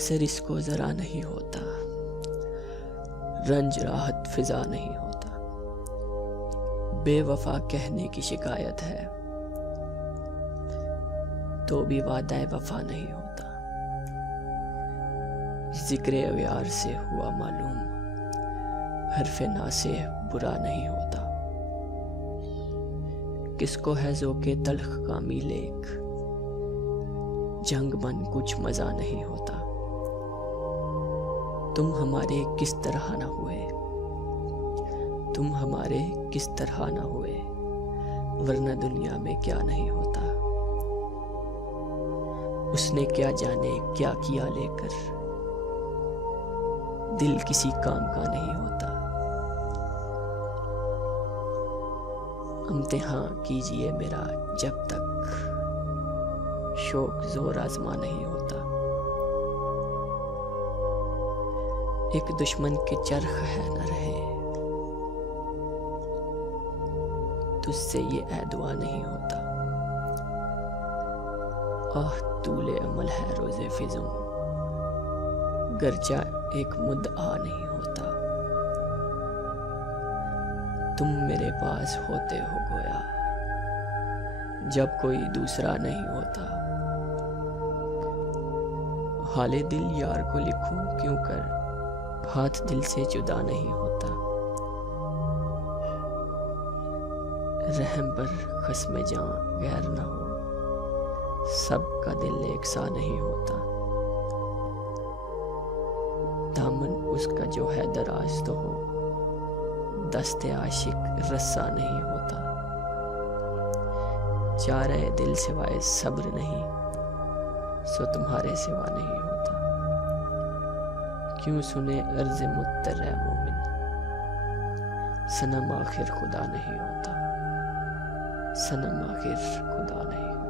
असर इसको ज़रा नहीं होता, रंज राहत फिजा नहीं होता। बेवफा कहने की शिकायत है तो भी वादा वफा नहीं होता। जिक्र अव्यार से हुआ मालूम, हरफ ना से बुरा नहीं होता। किसको है ज़ोके तल्ख का मीलेक, जंग बन कुछ मजा नहीं होता। तुम हमारे किस तरह न हुए, तुम हमारे किस तरह न हुए, वरना दुनिया में क्या नहीं होता। उसने क्या जाने क्या किया लेकर, दिल किसी काम का नहीं होता। इम्तिहान कीजिए मेरा जब तक शौक जोर आजमा नहीं होता। एक दुश्मन के चरख है न रहे, तुझसे ये ऐ दुआ नहीं होता। आह तूले अमल है रोजे फिजुं, गर्जा एक मुद्दा नहीं होता। तुम मेरे पास होते हो गोया, जब कोई दूसरा नहीं होता। हाले दिल यार को लिखूं क्यों कर, हाथ दिल से जुदा नहीं होता। रहम पर खस्म जां गैर न हो, सबका दिल एक सा नहीं होता। दामन उसका जो है दराज तो हो, दस्ते आशिक रस्सा नहीं होता। चारे दिल सिवाय सब्र नहीं, सो तुम्हारे सिवा नहीं होता। क्यों सुने अर्ज़ मुत्तर है मोमिन, सनम आखिर खुदा नहीं होता, सनम आखिर खुदा नहीं होता।